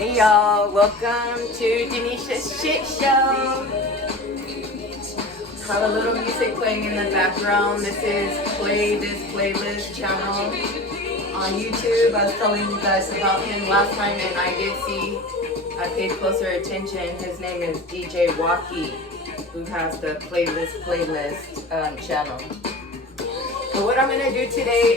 Hey y'all, welcome to Denisha's Shit Show. Have a little music playing in the background. This is Play This Playlist channel on YouTube. I was telling you guys about him last time and I paid closer attention. His name is DJ Waki, who has the Playlist channel. So what I'm gonna do today,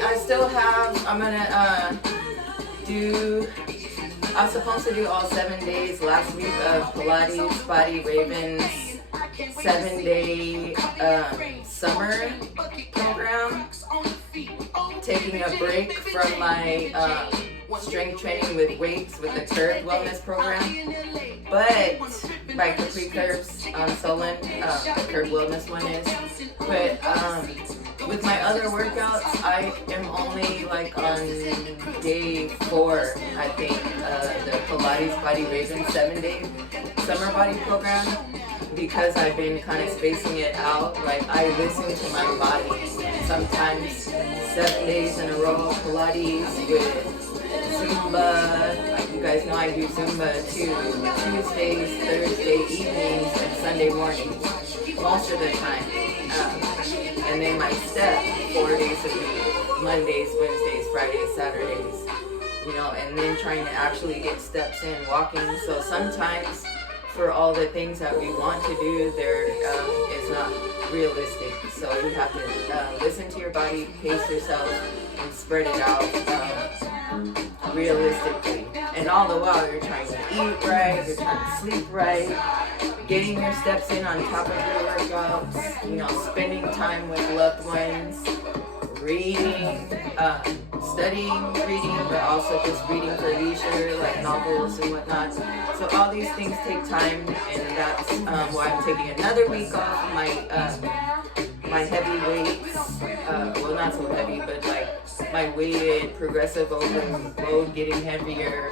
I was supposed to do all 7 days last week of Pilates Body Raven's 7-day summer program. Taking a break from my strength training with weights with the Curve Wellness program. But by Capri Curves Solon, the Curve Wellness one is. But with my other workouts, I am only like on day 4, I think, the Pilates Body Raven 7-day summer body program, because I've been kind of spacing it out. Like, I listen to my body. Sometimes 7 days in a row Pilates with Zumba. Like you guys know, I do Zumba too. Tuesdays, Thursday evenings, and Sunday mornings most of the time. And then my step 4 days a week, Mondays, Wednesdays, Fridays, Saturdays, and then trying to actually get steps in, walking. So sometimes for all the things that we want to do, there is not realistic. So you have to listen to your body, pace yourself, and spread it out realistically. And all the while you're trying to eat right, you're trying to sleep right, getting your steps in on top of your workouts, spending time with loved ones, reading, studying, reading, but also just reading for leisure, like novels and whatnot. So all these things take time, and that's why I'm taking another week off my heavy weights, well, not so heavy, but like my weighted progressive overload getting heavier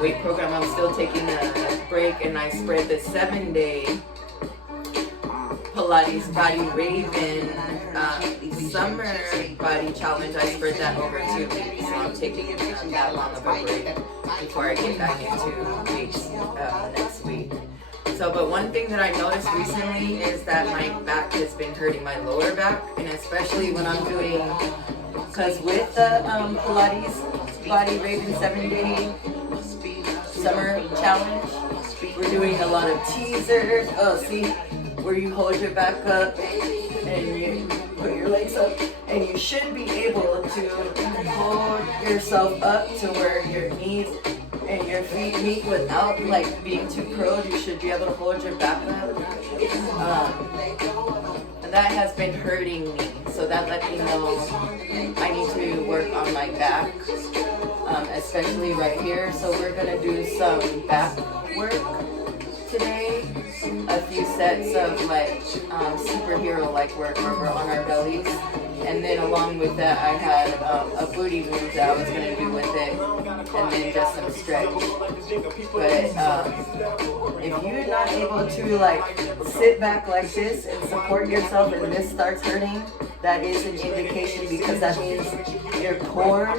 weight program. I'm still taking a break, and I spread the 7-day Pilates Body Raven summer body challenge. I spread that over 2 weeks, so I'm taking that long of a break before I get back into weights next week. So, but one thing that I noticed recently is that my back has been hurting, my lower back, and especially when I'm doing, because with the Pilates Body Raven 7-day summer challenge, we're doing a lot of teasers. Oh, see, where you hold your back up and you put your legs up, and you should be able to hold yourself up to where your knees and your feet meet without like being too curled. You should be able to hold your back up. And that has been hurting me, so that let me know I need to work on my back, especially right here. So we're gonna do some back work today. A few sets of like superhero-like work where we're on our bellies, and then along with that I had a booty move that I was gonna do with it, and then just some stretch. But if you're not able to like sit back like this and support yourself, and this starts hurting, that is an indication, because that means your core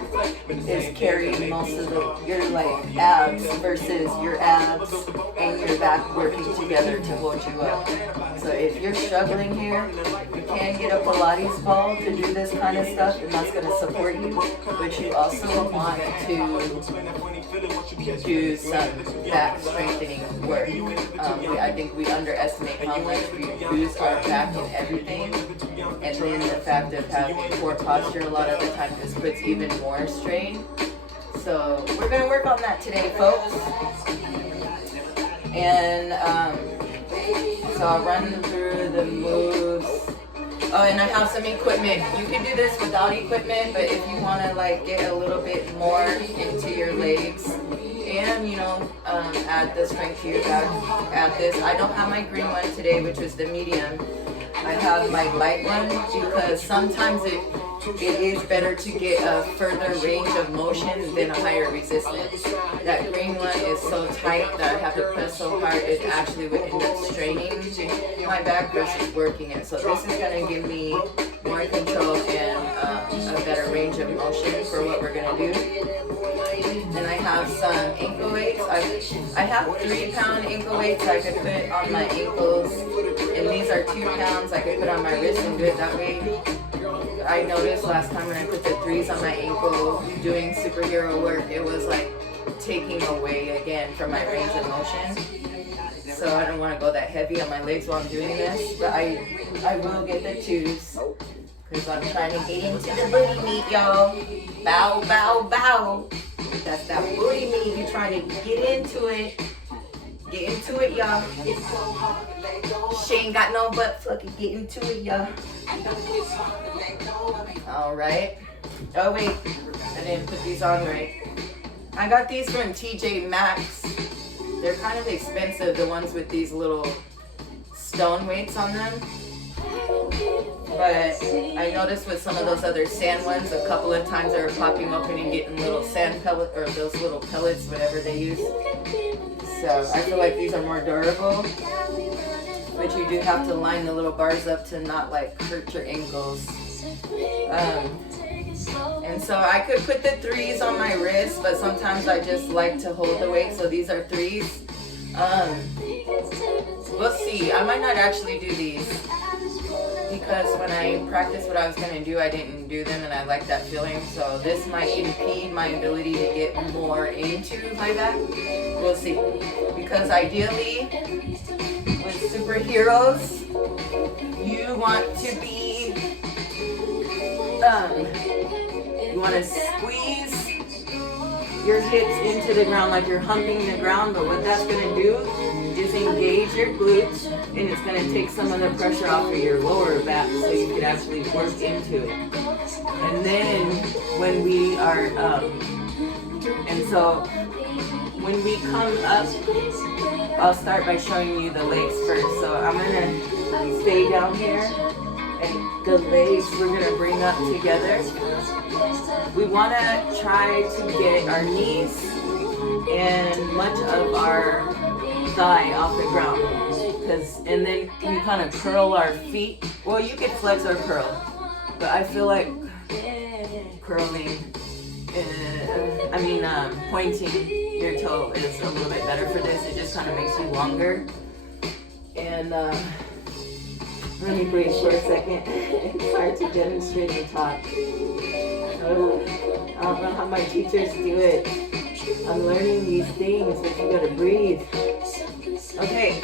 is carrying most of your like abs versus your abs and your back working together to hold you up. So if you're struggling here, you can get a Pilates ball to do this kind of stuff, and that's going to support you. But you also want to do some back strengthening work. I think we underestimate how much we use our back in everything, and then the fact of having poor posture a lot of the time just puts even more strain. So we're going to work on that today, folks. And so I'll run through the moves. Oh, and I have some equipment. You can do this without equipment, but if you want to like get a little bit more into your legs and add the strength to your back, add this. I don't have my green one today, which is the medium. I have my light one because sometimes it is better to get a further range of motion than a higher resistance. That green one is so tight that I have to press so hard, it actually would end up straining my back versus working it. So this is going to give me more control and a better range of motion for what we're going to do. And I have some ankle weights. I have 3 pound ankle weights I could put on my ankles. And these are 2 pounds I could put on my wrist and do it that way. I noticed last time when I put the 3s on my ankle doing superhero work, it was like taking away again from my range of motion. So I don't want to go that heavy on my legs while I'm doing this. But I will get the 2s. Because I'm trying to get into the booty meat, y'all. Bow, bow, bow. That's that booty meat. You're trying to get into it. Get into it, y'all. She ain't got no butt. Fucking get into it, y'all. Alright. Oh, wait. I didn't put these on right. I got these from TJ Maxx. They're kind of expensive, the ones with these little stone weights on them. But I noticed with some of those other sand ones, a couple of times they were popping open and getting little sand pellets, or those little pellets, whatever they use. So I feel like these are more durable. But you do have to line the little bars up to not like hurt your ankles. And so I could put the 3s on my wrist, but sometimes I just like to hold the weight. So these are 3s. We'll see. I might not actually do these. Because when I practiced what I was going to do, I didn't do them and I like that feeling. So this might impede my ability to get more into my back. We'll see. Because ideally, with superheroes, you want to be, you want to squeeze your hips into the ground like you're humping the ground. But what that's going to do is engage your glutes, and it's going to take some of the pressure off of your lower back so you can actually work into it. And then when we are, and so when we come up, I'll start by showing you the legs first. So I'm going to stay down here, and the legs we're going to bring up together. We want to try to get our knees and much of our thigh off the ground, and then we kind of curl our feet. Well, you can flex or curl, but I feel like curling, pointing your toe is a little bit better for this. It just kind of makes you longer. And let me breathe for a second. It's hard to demonstrate and talk. I don't know how my teachers do it. I'm learning these things, but you gotta breathe. Okay,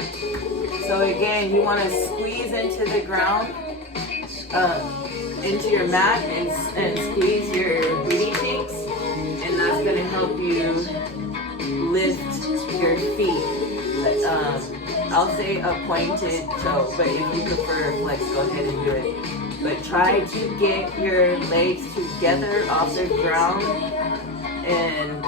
so again, you want to squeeze into the ground, into your mat, and squeeze your booty cheeks, and that's going to help you lift your feet. I'll say a pointed toe, but if you prefer flex, go ahead and do it. But try to get your legs together off the ground, and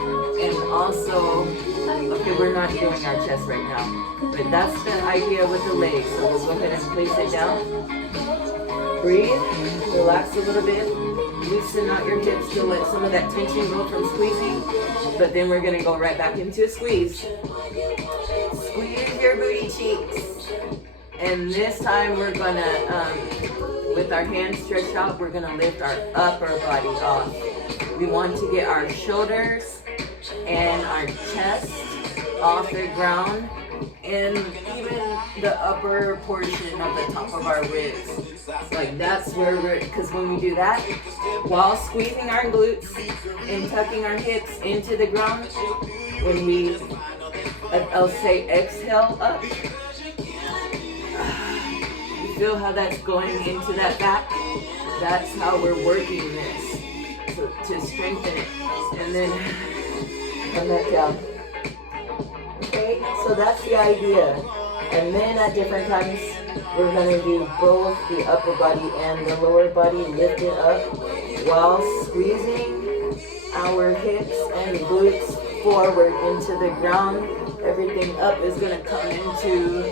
also, okay, we're not doing our chest right now, but that's the idea with the legs. So we'll go ahead and place it down. Breathe, relax a little bit, loosen out your hips to let some of that tension go from squeezing, but then we're gonna go right back into a squeeze. Squeeze your booty cheeks. And this time we're gonna, with our hands stretched out, we're gonna lift our upper body off. We want to get our shoulders and our chest off the ground, and even the upper portion of the top of our ribs. Like that's where because when we do that, while squeezing our glutes and tucking our hips into the ground, when we, I'll say exhale up, you feel how that's going into that back? That's how we're working this, so, to strengthen it. And then come back down. Okay, so that's the idea. And then at different times, we're going to do both the upper body and the lower body lifted up while squeezing our hips and glutes forward into the ground. Everything up is going to come into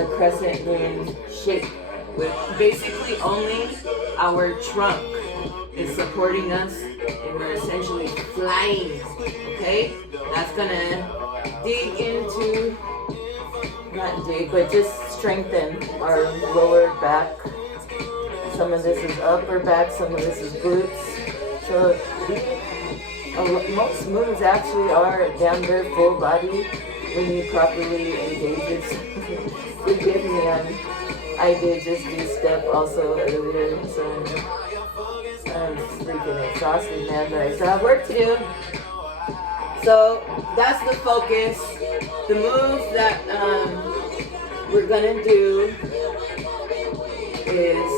a crescent moon shape with basically only our trunk is supporting us, and we're essentially flying, okay? That's gonna dig into, not dig, but just strengthen our lower back. Some of this is upper back, some of this is glutes. So most moves actually are damn near full body when you properly engage it. Forgive me, I did just do step also earlier, so I'm freaking exhausted, man, but I still have work to do. So that's the focus. The move that we're gonna do is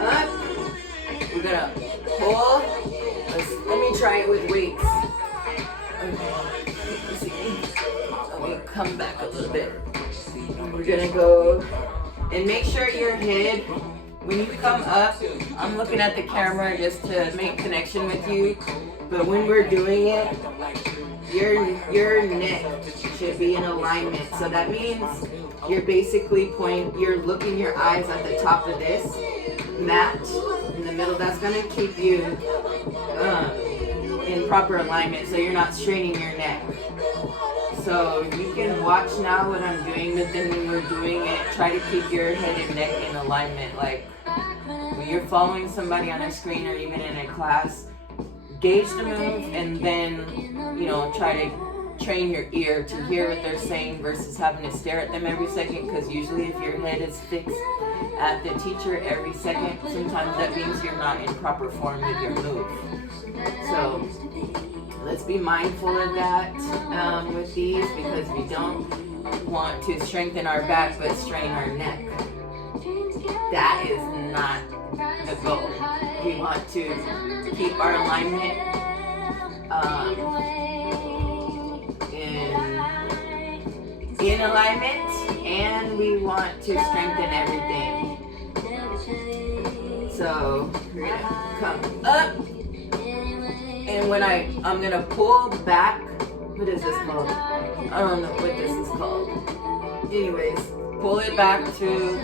up. We're gonna pull. Let me try it with weights. Let me come back a little bit. We're gonna go and make sure your head, when you come up, I'm looking at the camera just to make connection with you, but when we're doing it, your neck should be in alignment. So that means you're basically you're looking your eyes at the top of this mat in the middle. That's gonna keep you in proper alignment, so you're not straining your neck. So you can watch now what I'm doing, but then when we're doing it, try to keep your head and neck in alignment. Like when you're following somebody on a screen or even in a class, gauge the move and then, try to train your ear to hear what they're saying versus having to stare at them every second, because usually if your head is fixed at the teacher every second, sometimes that means you're not in proper form with your move. So let's be mindful of that with these, because we don't want to strengthen our back but strain our neck. That is not the goal. We want to keep our alignment in alignment, and we want to strengthen everything. So we're gonna come up, and when I'm gonna pull back. What is this called? I don't know what this is called. Anyways, pull it back to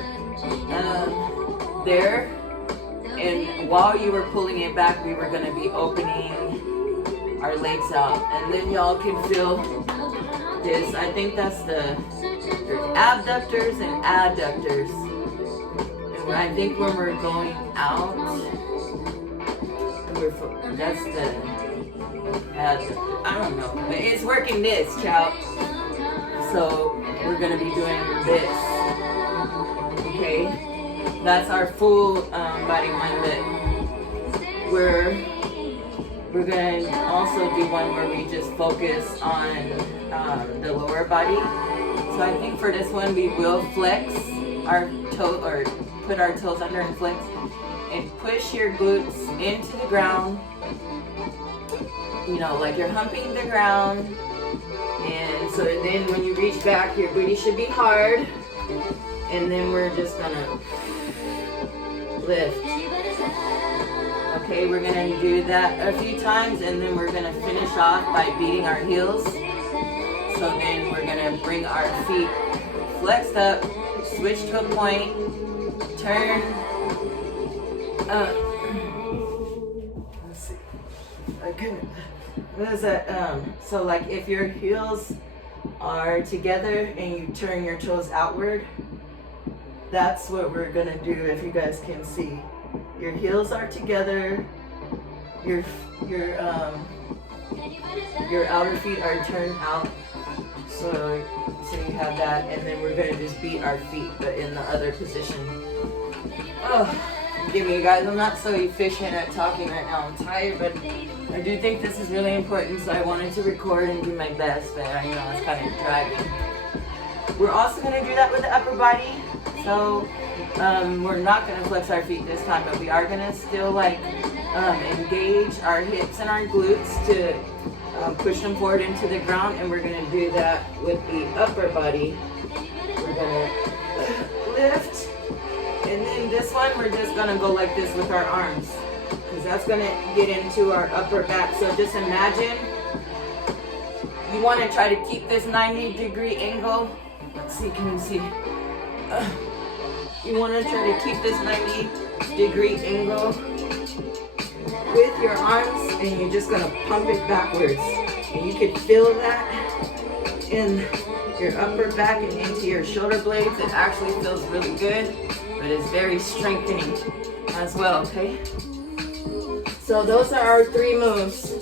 there. And while you were pulling it back, we were gonna be opening our legs out, and then y'all can feel this. I think that's there's abductors and adductors. And I think when we're going out, that's the adductor. I don't know, but it's working this, child. So we're gonna be doing this. Okay. That's our full body one, but we're gonna also do one where we just focus on the lower body. So I think for this one we will flex our toe, or put our toes under and flex, and push your glutes into the ground. Like you're humping the ground. And so then when you reach back, your booty should be hard. And then we're just gonna lift. Okay, we're gonna do that a few times, and then we're gonna finish off by beating our heels. So then we're gonna bring our feet flexed up, switch to a point, turn up. Let's see. Okay. What is that? So like if your heels are together and you turn your toes outward, that's what we're gonna do. If you guys can see, your heels are together, your outer feet are turned out, so you have that, and then we're gonna just beat our feet, but in the other position. Forgive me, guys, I'm not so efficient at talking right now. I'm tired, but I do think this is really important, so I wanted to record and do my best, but I know it's kind of dragging. We're also gonna do that with the upper body. So we're not going to flex our feet this time, but we are going to still engage our hips and our glutes to push them forward into the ground, and we're going to do that with the upper body. We're going to lift, and then this one we're just going to go like this with our arms, because that's going to get into our upper back. So just imagine you want to try to keep this 90-degree angle. Let's see, can you see? You want to try to keep this 90-degree angle with your arms, and you're just gonna pump it backwards. And you can feel that in your upper back and into your shoulder blades. It actually feels really good, but it's very strengthening as well, okay? So those are our 3 moves,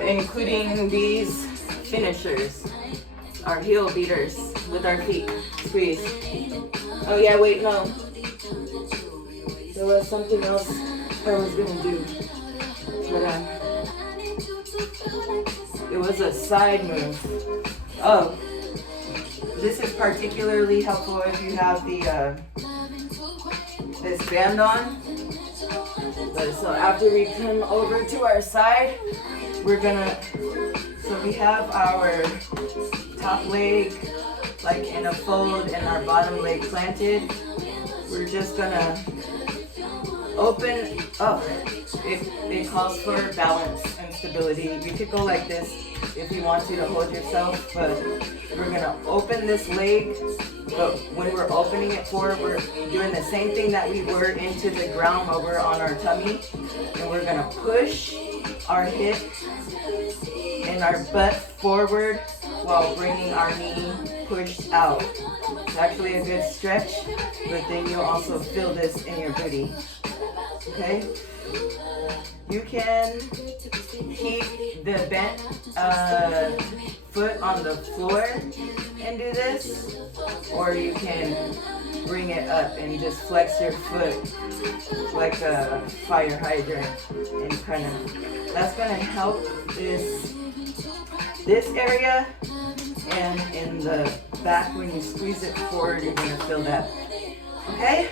including these finishers, our heel beaters with our feet. Squeeze. Oh yeah, wait, no. There was something else I was gonna do, but it was a side move. Oh, this is particularly helpful if you have the this band on. But so after we come over to our side, we're gonna, so we have our top leg like in a fold and our bottom leg planted. We're just gonna open up. It calls for balance and stability. You could go like this if you want to hold yourself, but we're gonna open this leg, but when we're opening it forward, we're doing the same thing that we were into the ground while we're on our tummy, and we're gonna push our hip and our butt forward while bringing our knee pushed out. It's actually a good stretch, but then you'll also feel this in your booty. Okay? You can keep the bent foot on the floor and do this, or you can bring it up and just flex your foot like a fire hydrant, and kind of, that's gonna help this area, and in the back when you squeeze it forward, you're gonna feel that. Okay?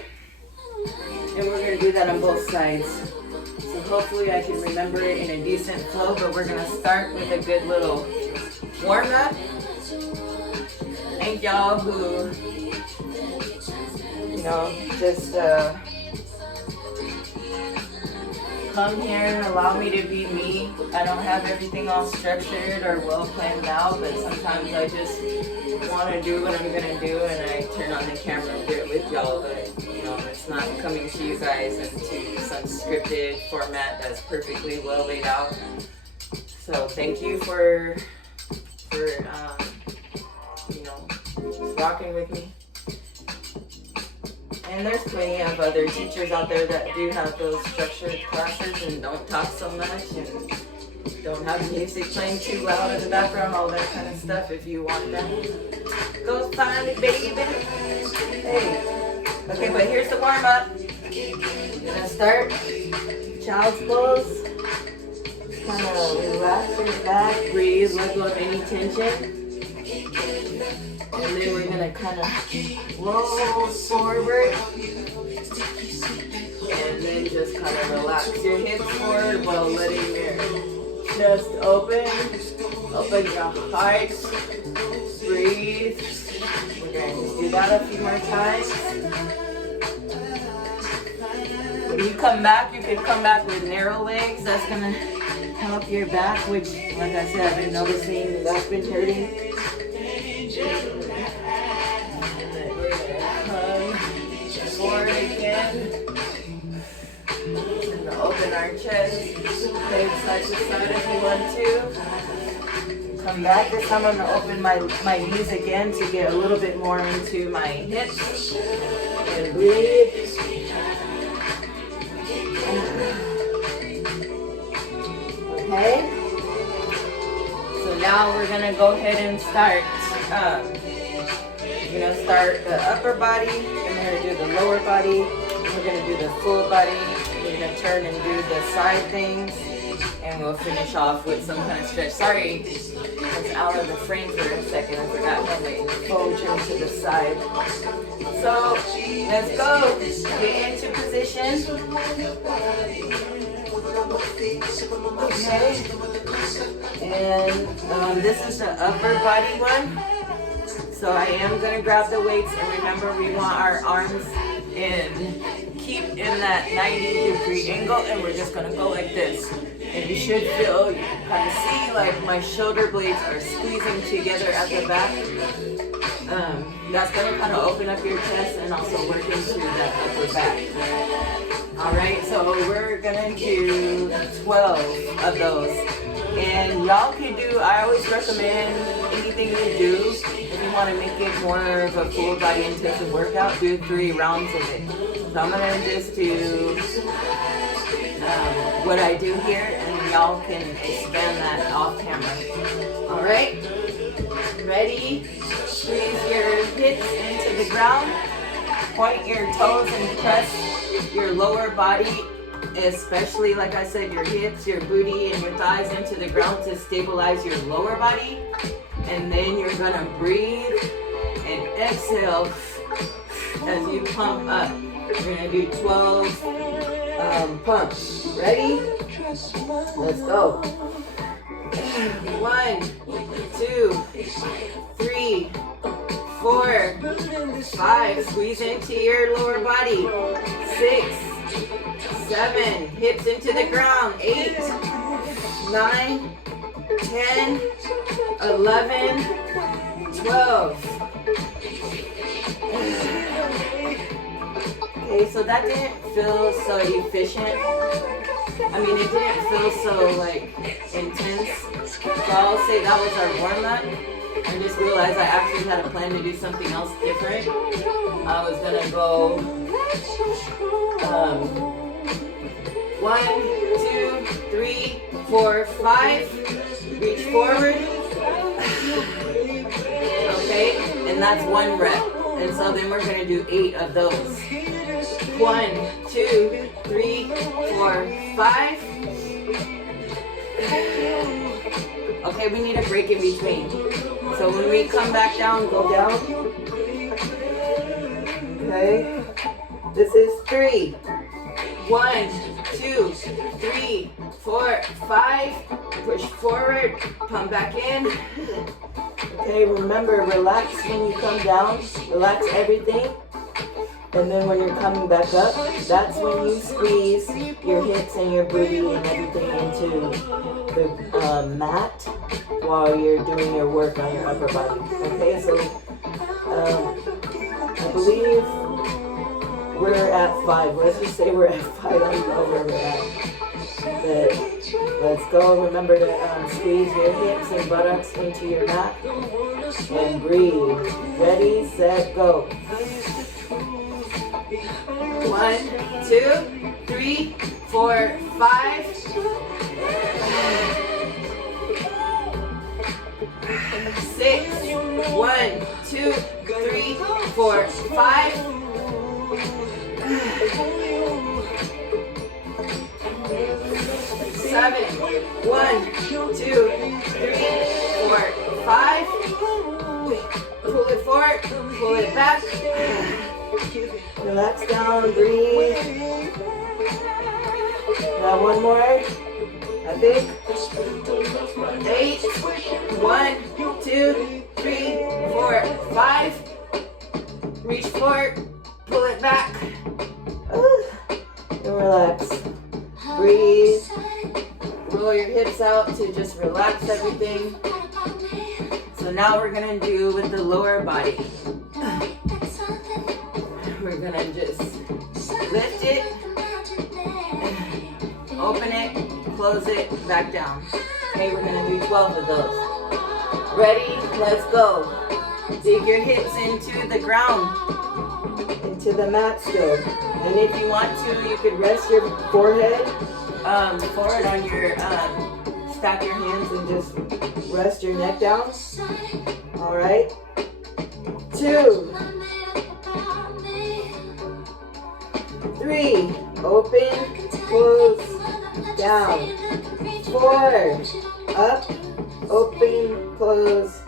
And we're gonna do that on both sides. So hopefully I can remember it in a decent flow, but we're gonna start with a good little warm up. Thank y'all who, just come here and allow me to be me. I don't have everything all structured or well planned out, but sometimes I just want to do what I'm gonna do, and I turn on the camera and do it with y'all. But it's not coming to you guys into some scripted format that's perfectly well laid out. So thank you for rocking with me. And there's plenty of other teachers out there that do have those structured classes and don't talk so much and don't have music playing too loud in the background, all that kind of stuff. If you want that, go find it, baby. Hey. Okay, but here's the warm up. You're gonna start child's pose. Kind of relax your back, breathe, let go of any tension. And then we're gonna kind of roll forward. And then just kind of relax your hips forward while letting your chest open. Open your heart. Breathe. We're going to just do that a few more times. When you come back, you can come back with narrow legs. That's going to help your back, which, like I said, I've been noticing that's been hurting. And then we're going to come forward again. And open our chest. Play side to side if you want to. Come back. This time I'm going to open my knees again to get a little bit more into my hips. And breathe. Okay. So now we're going to go ahead and start. We're going to start the upper body. We're going to do the lower body. We're going to do the full body. We're going to turn and do the side things. And we'll finish off with some kind of stretch. Sorry, I was out of the frame for a second. I forgot how my phone turned to the side. So, let's go. Get into position. Okay. And this is the upper body one. So I am going to grab the weights. And remember, we want our arms in. Keep in that 90-degree angle. And we're just going to go like this. And you should feel, you can kind of see like my shoulder blades are squeezing together at the back. That's going to kind of open up your chest and also work into that upper back. Alright, so we're gonna do 12 of those. And y'all can do, I always recommend anything you do, if you want to make it more of a full body intensive workout, do 3 rounds of it. So I'm gonna just do what I do here, and y'all can expand that off camera. Alright, ready? Squeeze your hips into the ground, point your toes and press your lower body, especially like I said, your hips, your booty, and your thighs into the ground to stabilize your lower body. And then you're gonna breathe and exhale as you pump up. We're gonna do 12 pumps. Ready? Let's go. 1, 2, 3, 4, 5. Squeeze into your lower body. 6, 7. Hips into the ground. 8, 9, 10, 11, 12. Okay, so that didn't feel so efficient. I mean, it didn't feel so like intense. So I'll say that was our warm-up. I just realized I actually had a plan to do something else different. I was gonna go 1, 2, 3, 4, 5. Reach forward. Okay, and that's 1 rep. And so then we're gonna do 8 of those. 1, 2, 3, 4, 5. Okay, we need a break in between. So when we come back down, go down. Okay. This is 3. 1, 2, 3, 4, 5. Push forward, pump back in. Okay, remember, relax when you come down. Relax everything. And then when you're coming back up, that's when you squeeze your hips and your booty and everything into the mat while you're doing your work on your upper body. Okay, so I believe we're at 5. Let's just say we're at 5. I don't know where we're at. But let's go. Remember to squeeze your hips and buttocks into your mat. And breathe. Ready, set, go. 1, 2, 3, 4, 5. 6. 1, 2, 3, 4, 5. 7. 1, 2, 3, 4, 5. Pull it forward, pull it back. Relax down, breathe. Now 1 more, I think. 8. 1, 2, 3, 4, 5. Reach forward, pull it back. And relax. Breathe. Roll your hips out to just relax everything. So now we're gonna do with the lower body. We're gonna just lift it, open it, close it, back down. Okay, we're gonna do 12 of those. Ready? Let's go. Dig your hips into the ground, into the mat still. And if you want to, you could rest your forehead forward on your, stack your hands and just rest your neck down. All right. 2, 3, open, close, down. 4, up, open, close,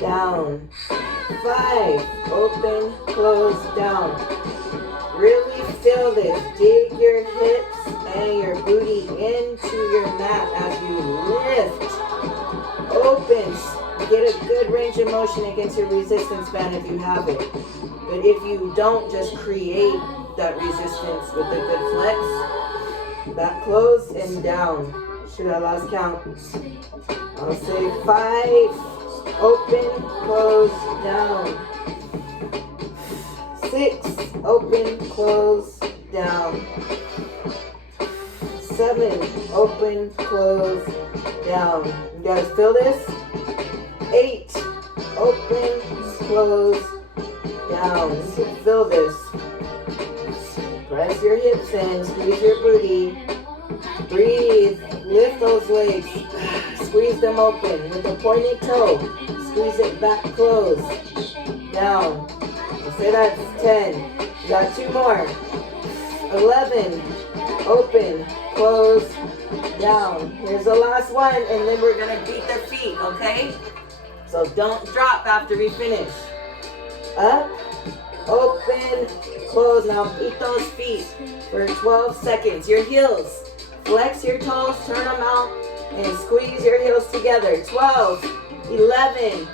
down. 5, open, close, down. Really feel this. Dig your hips and your booty into your mat as you lift. Open. Get a good range of motion against your resistance band if you have it. But if you don't, just create that resistance with a good flex. Back close and down. Should I lost count? I'll say 5. Open, close, down. 6. Open, close, down. 7, open, close, down. You guys feel this? 8, open, close, down. You can feel this. Press your hips in, squeeze your booty. Breathe, lift those legs, squeeze them open with a pointed toe. Squeeze it back, close, down. Say that's 10. You got 2 more. 11, open, close, down. Here's the last one, and then we're gonna beat the feet, okay? So don't drop after we finish. Up, open, close. Now beat those feet for 12 seconds. Your heels. Flex your toes, turn them out, and squeeze your heels together. 12, 11,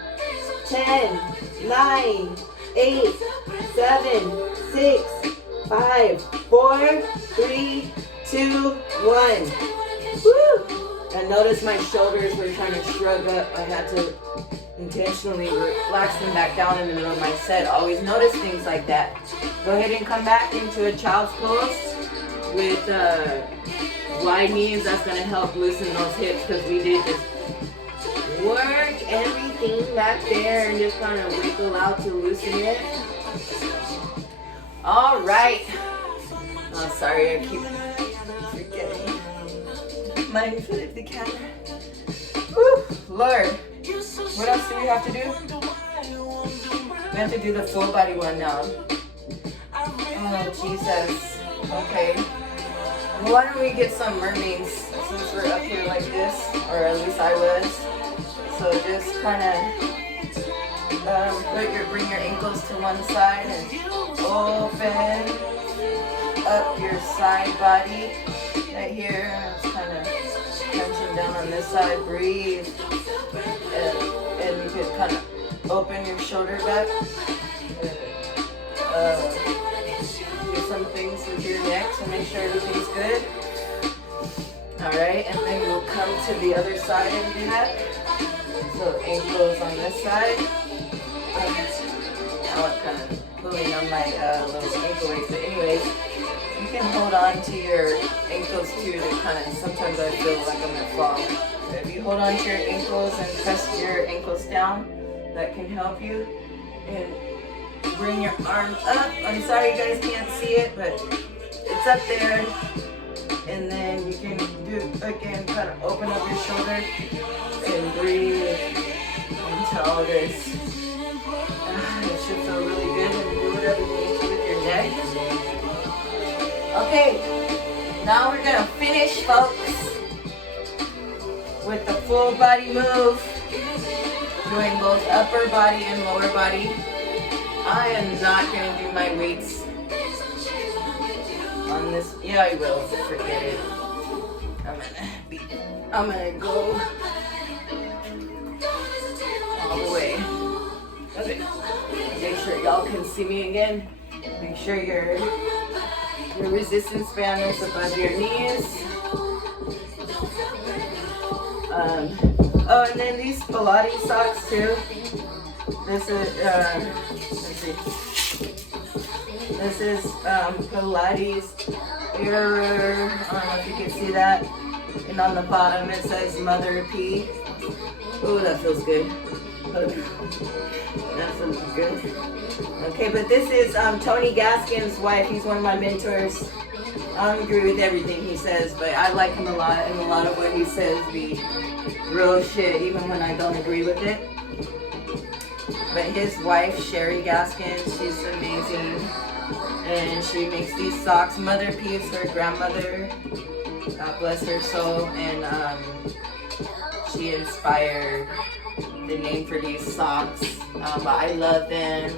10, 9, 8, 7, 6, 5, 4, 3, 2, 1. Woo! And notice my shoulders were trying to shrug up. I had to intentionally relax them back down in the middle of my set. Always notice things like that. Go ahead and come back into a child's pose with wide knees. That's going to help loosen those hips because we did just work everything back there and just kind of wiggle out to loosen it. All right. Oh, sorry, I keep forgetting. Mind flip the camera. Whew, Lord. What else do we have to do? We have to do the full body one now. Oh, Jesus. Okay. Why don't we get some mermaids since we're up here like this, or at least I was. So just kind of bring your ankles to one side and open up your side body right here. And just kind of tension down on this side. Breathe. And you can kind of open your shoulder back. Do some things with your neck to make sure everything's good. Alright, and then we'll come to the other side of your neck. So ankles on this side. Now I'm kind of pulling on my little ankle weights. But anyways, you can hold on to your ankles too to kind of, sometimes I feel like I'm going to fall. So if you hold on to your ankles and press your ankles down, that can help you. And bring your arm up. I'm sorry you guys can't see it, but it's up there. And then you can do, again, kind of open up your shoulder and breathe into all this. It should feel really good and do whatever you need to with your neck. Okay, now we're going to finish, folks, with the full body move, doing both upper body and lower body. I am not going to do my weights on this. Yeah, I will. Forget it. I'm going to go all the way. Okay. Make sure y'all can see me again. Make sure your resistance band is above your knees. Oh, and then these Pilates socks too. This is, let's see. This is Pilates Error. I don't know if you can see that. And on the bottom it says Mother P. Ooh, that feels good. That feels good. Okay, but this is Tony Gaskin's wife. He's one of my mentors. I don't agree with everything he says, but I like him a lot, and a lot of what he says be real shit, even when I don't agree with it. But his wife, Sherry Gaskin, she's amazing. And she makes these socks. Mother P is her grandmother. God bless her soul. And she inspired the name for these socks. But I love them.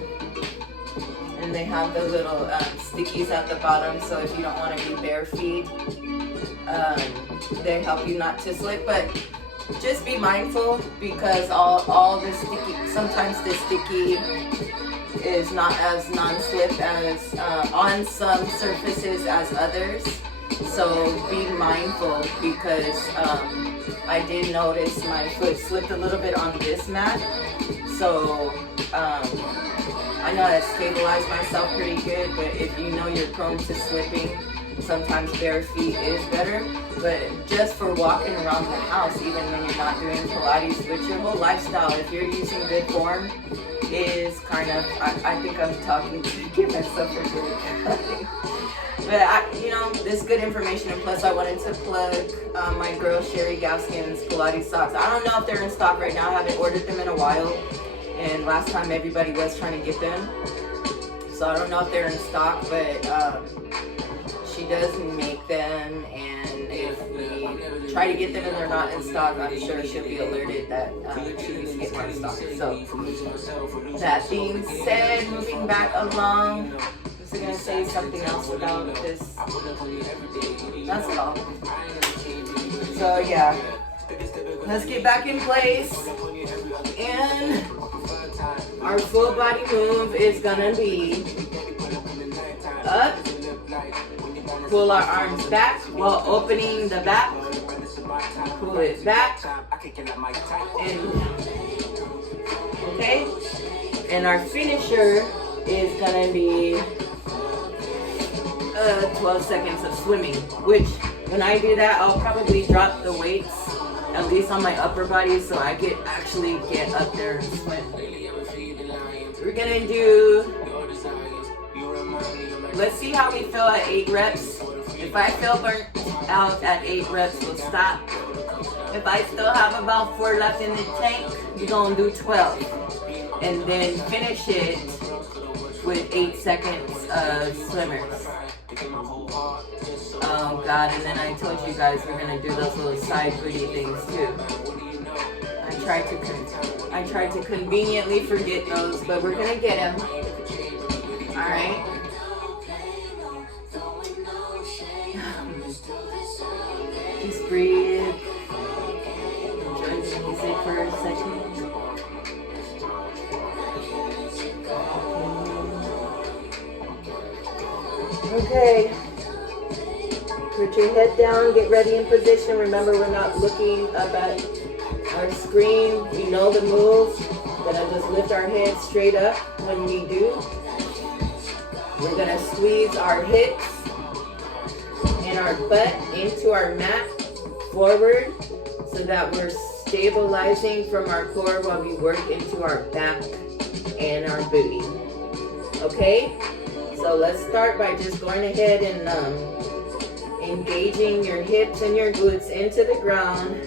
And they have the little stickies at the bottom. So if you don't want to be bare feet, they help you not to slip. But just be mindful, because all the sticky, sometimes the sticky is not as non-slip as on some surfaces as others. So be mindful, because I did notice my foot slipped a little bit on this mat. So I know I stabilized myself pretty good, but if you know you're prone to slipping, sometimes bare feet is better. But just for walking around the house, even when you're not doing Pilates, with your whole lifestyle, if you're using good form, is kind of, I think I'm talking to give myself a break. But this good information, and plus I wanted to plug my girl Sherry Gaskin's Pilates socks. I don't know if they're in stock right now. I haven't ordered them in a while, and last time everybody was trying to get them, so I don't know if they're in stock, but she does make them, and if we try to get them and they're not in stock, I'm sure she'll be alerted that she needs to get more in stock. So that being said, moving back along, was I gonna say something else about this? That's all. So yeah, let's get back in place, and our full body move is gonna be up, pull our arms back while opening the back, pull it back, and okay, and our finisher is gonna be 12 seconds of swimming, which when I do that, I'll probably drop the weights at least on my upper body so I could actually get up there and swim. We're gonna do, let's see how we feel at 8 reps. If I feel burnt out at 8 reps, we'll stop. If I still have about 4 left in the tank, we're gonna do 12. And then finish it with 8 seconds of swimmers. Oh God, and then I told you guys we're gonna do those little side booty things too. I tried to conveniently forget those, but we're gonna get them. Alright? Just breathe. Enjoy the music for a second. Okay. Put your head down, get ready in position. Remember, we're not looking up at our screen. We know the moves. Gonna just lift our head straight up when we do. We're gonna squeeze our hips and our butt into our mat forward so that we're stabilizing from our core while we work into our back and our booty. Okay? So let's start by just going ahead and engaging your hips and your glutes into the ground,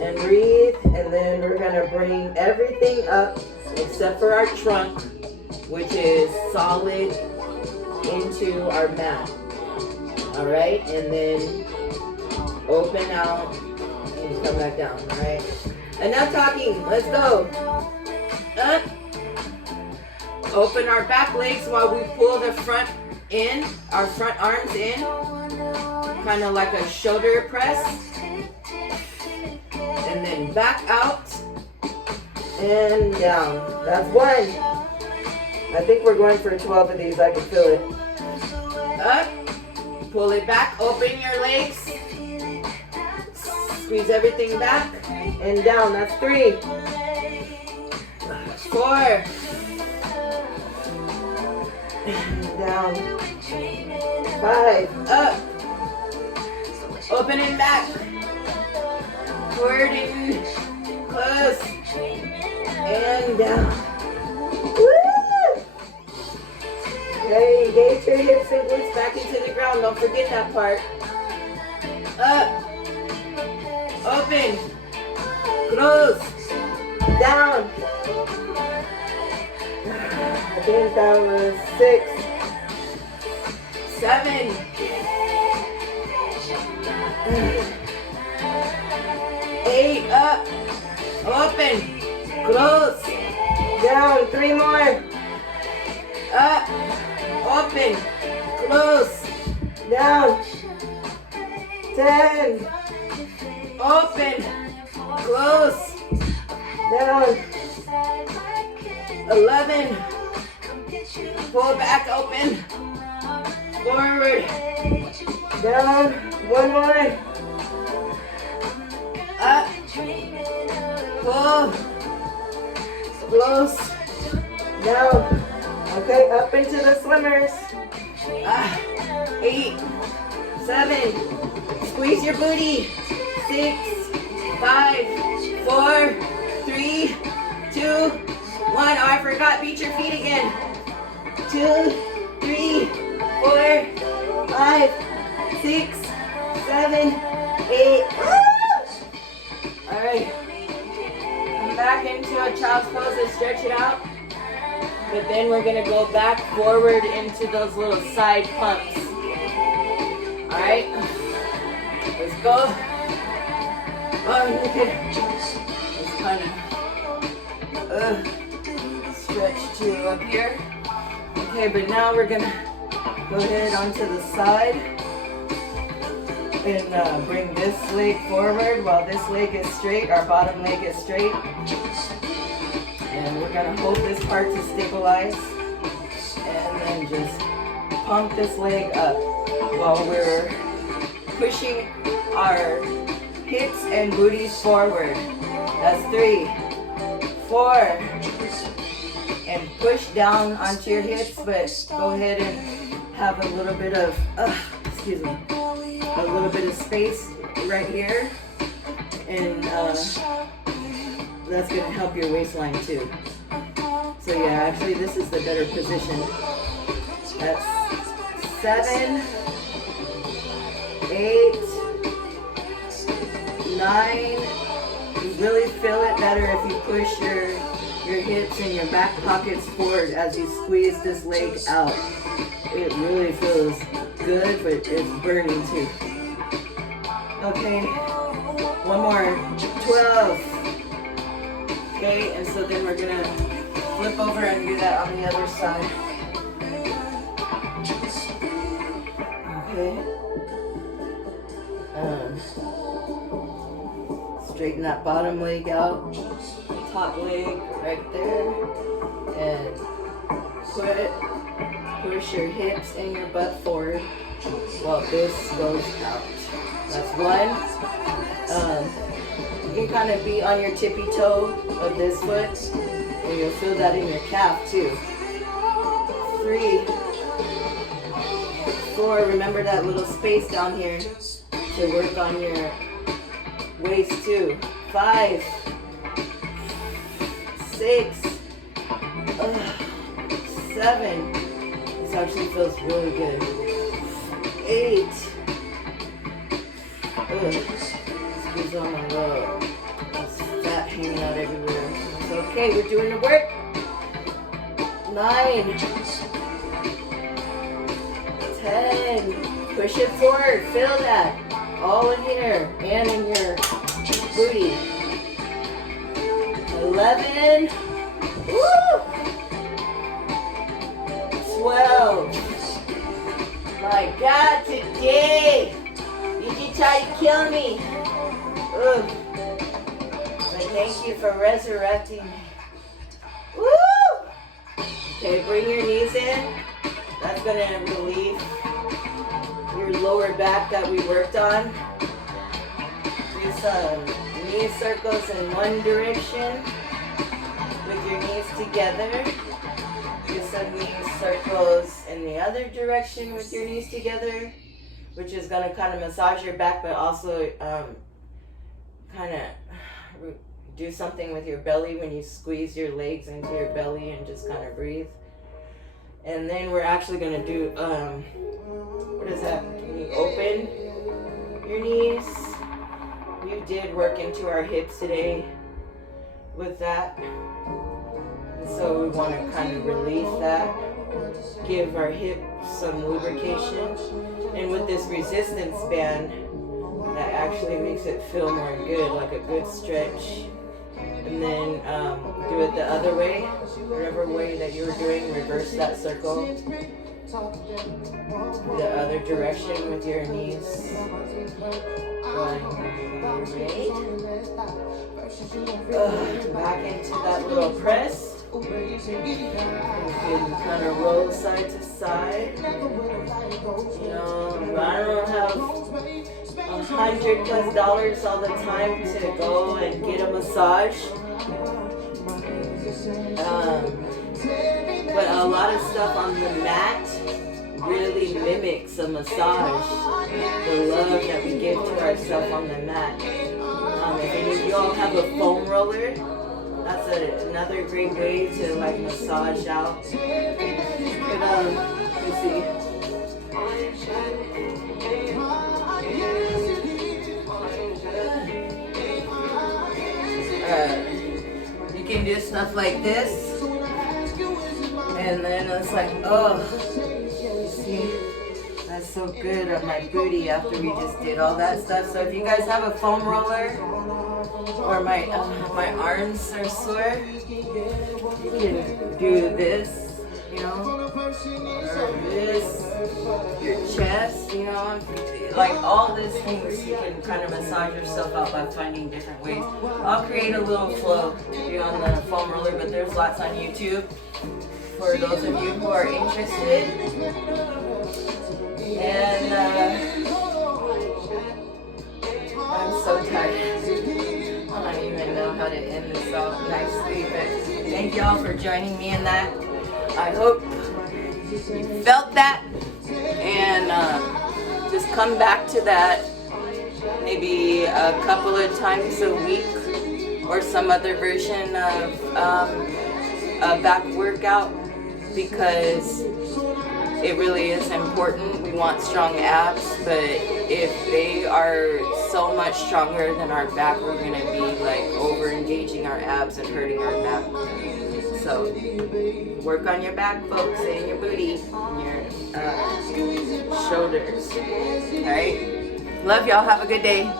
and breathe. And then we're gonna bring everything up except for our trunk, which is solid, into our mat. All right, and then open out and come back down. All right, enough talking. Let's go. Up. Open our back legs while we pull the front in, our front arms in, kind of like a shoulder press. And then back out and down. That's 1. I think we're going for 12 of these. I can feel it. Up, pull it back, open your legs, squeeze everything back, and down. That's 3, 4, down, 5, up, open and back, forward and close, and down. Woo! Okay, engage your hips and glutes back into the ground. Don't forget that part. Up, open, close, down. I think that was 6, 7, 8, up, open, close, down, 3 more, up, open, close, down, 10, open, close, down, 11, pull back, open, forward, down, 1 more, up, pull, close, Down. Okay, up into the swimmers. 8, 7. Squeeze your booty. 6, 5, 4, 3, 2, 1. Oh, I forgot. Beat your feet again. 2, 3, 4, 5, 6, 7, 8. All right. Come back into a child's pose and stretch it out. But then we're gonna go back forward into those little side pumps. All right. Let's go. Oh, okay. Let's kind of stretch to up here. Okay, but now we're gonna go ahead onto the side and bring this leg forward while this leg is straight. Our bottom leg is straight. And we're gonna hold this part to stabilize and then just pump this leg up while we're pushing our hips and booties forward. That's 3, 4, and push down onto your hips, but go ahead and have a little bit of, excuse me, a little bit of space right here, and that's going to help your waistline too. So yeah, actually this is the better position. That's 7, 8, 9. You really feel it better if you push your hips and your back pockets forward as you squeeze this leg out. It really feels good, but it's burning too. Okay, one more. 12. Okay, and so then we're gonna flip over and do that on the other side. Okay. Straighten that bottom leg out, top leg right there, and push your hips and your butt forward while this goes out. That's 1. You can kind of be on your tippy toe of this foot, and you'll feel that in your calf too. 3, 4, remember that little space down here to work on your waist too. 5, 6, 7. This actually feels really good. 8. Squeeze on my low. It's fat hanging out everywhere. It's okay, we're doing the work. 9, 10. Push it forward. Feel that. All in here and in your booty. 11. Woo! 12. My God, today you did try to kill me. Ugh. But thank you for resurrecting me. Woo! Okay, bring your knees in. That's gonna relieve your lower back that we worked on. Do some knee circles in one direction with your knees together. Do some knee circles in the other direction with your knees together, which is going to kind of massage your back, but also kind of do something with your belly when you squeeze your legs into your belly and just kind of breathe. And then we're actually going to do, what is that? Can you open your knees? You did work into our hips today with that. And so we want to kind of release that, give our hips some lubrication. And with this resistance band, that actually makes it feel more good, like a good stretch. And then do it the other way, whatever way that you were doing, reverse that circle. The other direction with your knees going right. Back into that little press. You can kind of roll side to side. You know, I don't have $100+ all the time to go and get a massage. But a lot of stuff on the mat really mimics a massage. The love that we give to ourselves on the mat. If any of y'all have a foam roller, that's another great way to like massage out. But let's see. You can do stuff like this, and then it's like, oh, you see, that's so good on my booty after we just did all that stuff. So if you guys have a foam roller, or my arms are sore, you can do this, you know, or this, your chest, you know, like all these things you can kind of massage yourself out by finding different ways. I'll create a little flow for you on the foam roller, but there's lots on YouTube for those of you who are interested. And I'm so tired. I don't even know how to end this off nicely, but thank y'all for joining me in that. I hope you felt that, and just come back to that maybe a couple of times a week, or some other version of a back workout, because it really is important. We want strong abs, but if they are so much stronger than our back, we're going to be like over engaging our abs and hurting our back. So work on your back, folks, and your booty, and your shoulders. All right? Love y'all. Have a good day.